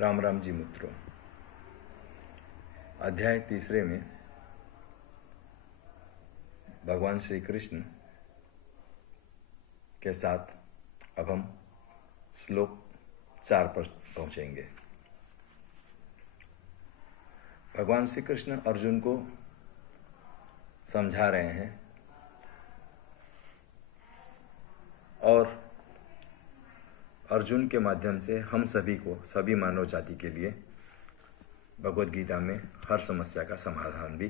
राम राम जी मित्रों, अध्याय 3 में भगवान श्री कृष्ण के साथ अब हम श्लोक 4 पर पहुंचेंगे। भगवान श्री कृष्ण अर्जुन को समझा रहे हैं और अर्जुन के माध्यम से हम सभी को, सभी मानव जाति के लिए भगवद गीता में हर समस्या का समाधान भी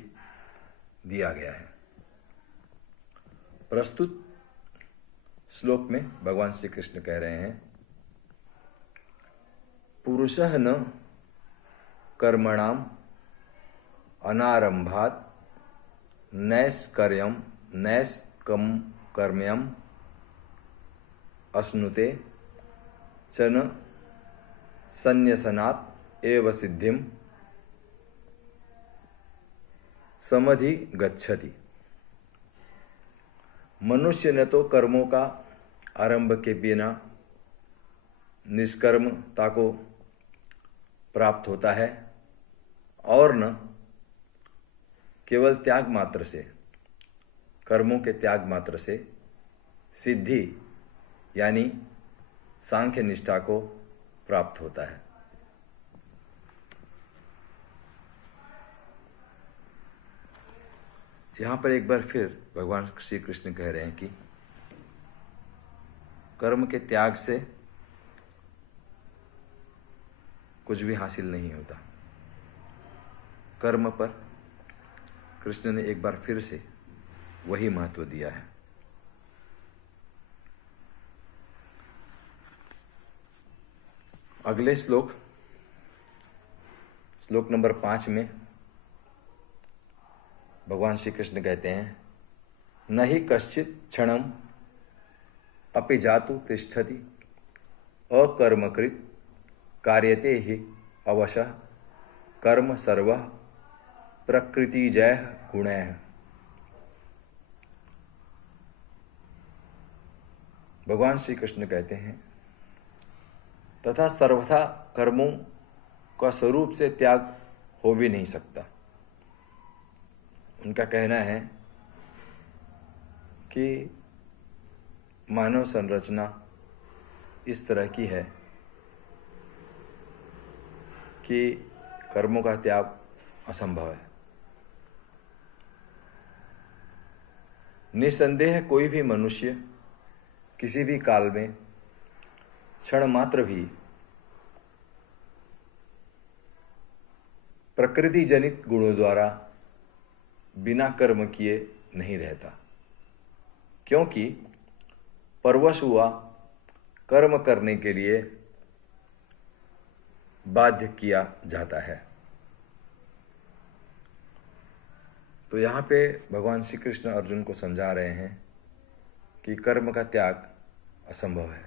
दिया गया है। प्रस्तुत श्लोक में भगवान श्री कृष्ण कह रहे हैं, पुरुषः न कर्मणाम अनारंभात नैष्कर्यम नैष्कर्म्यम अश्नुते च न संन्यसनात् एव सिद्धिम समधि गच्छति। मनुष्य न तो कर्मों का आरंभ के बिना निष्कर्मता को प्राप्त होता है और न केवल त्याग मात्र से, कर्मों के त्याग मात्र से सिद्धि यानी सांख्य निष्ठा को प्राप्त होता है। यहां पर एक बार फिर भगवान श्री कृष्ण कह रहे हैं कि कर्म के त्याग से कुछ भी हासिल नहीं होता। कर्म पर कृष्ण ने एक बार फिर से वही महत्व दिया है। अगले श्लोक नंबर 5 में भगवान श्री कृष्ण कहते हैं, न हि कश्चित् क्षणम अपि जातु तिष्ठति अकर्मकृत कार्यते हि अवशः कर्म सर्वः प्रकृतिजयः गुणैः। भगवान श्री कृष्ण कहते हैं, तथा सर्वथा कर्मों का स्वरूप से त्याग हो भी नहीं सकता। उनका कहना है कि मानव संरचना इस तरह की है कि कर्मों का त्याग असंभव है। निसंदेह कोई भी मनुष्य किसी भी काल में क्षण मात्र भी प्रकृति जनित गुणों द्वारा बिना कर्म किए नहीं रहता, क्योंकि परवश हुआ कर्म करने के लिए बाध्य किया जाता है। तो यहाँ पे भगवान श्री कृष्ण अर्जुन को समझा रहे हैं कि कर्म का त्याग असंभव है।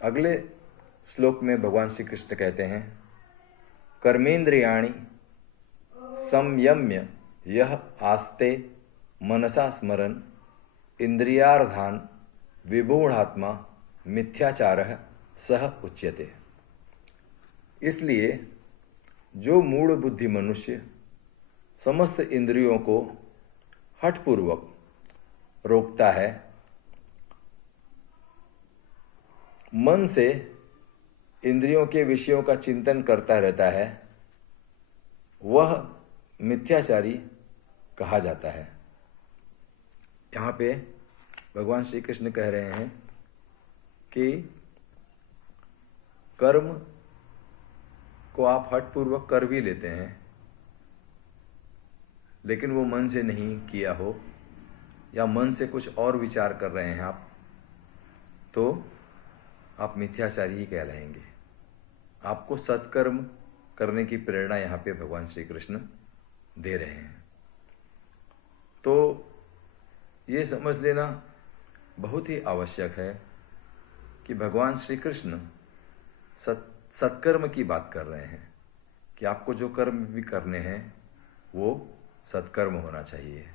अगले श्लोक में भगवान श्री कृष्ण कहते हैं, कर्मेंद्रियाणि संयम्य यह आस्ते मनसा स्मरन् इंद्रियार्थान् विमूढ़ात्मा मिथ्याचारः सह उच्यते। इसलिए जो मूढ़ बुद्धि मनुष्य समस्त इंद्रियों को हठपूर्वक रोकता है, मन से इंद्रियों के विषयों का चिंतन करता रहता है, वह मिथ्याचारी कहा जाता है। यहाँ पे भगवान श्री कृष्ण कह रहे हैं कि कर्म को आप हठपूर्वक कर भी लेते हैं, लेकिन वो मन से नहीं किया हो या मन से कुछ और विचार कर रहे हैं आप, तो आप मिथ्याचारी ही कहलाएंगे। आपको सत्कर्म करने की प्रेरणा यहाँ पे भगवान श्री कृष्ण दे रहे हैं। तो ये समझ लेना बहुत ही आवश्यक है कि भगवान श्री कृष्ण सत्कर्म की बात कर रहे हैं कि आपको जो कर्म भी करने हैं वो सत्कर्म होना चाहिए।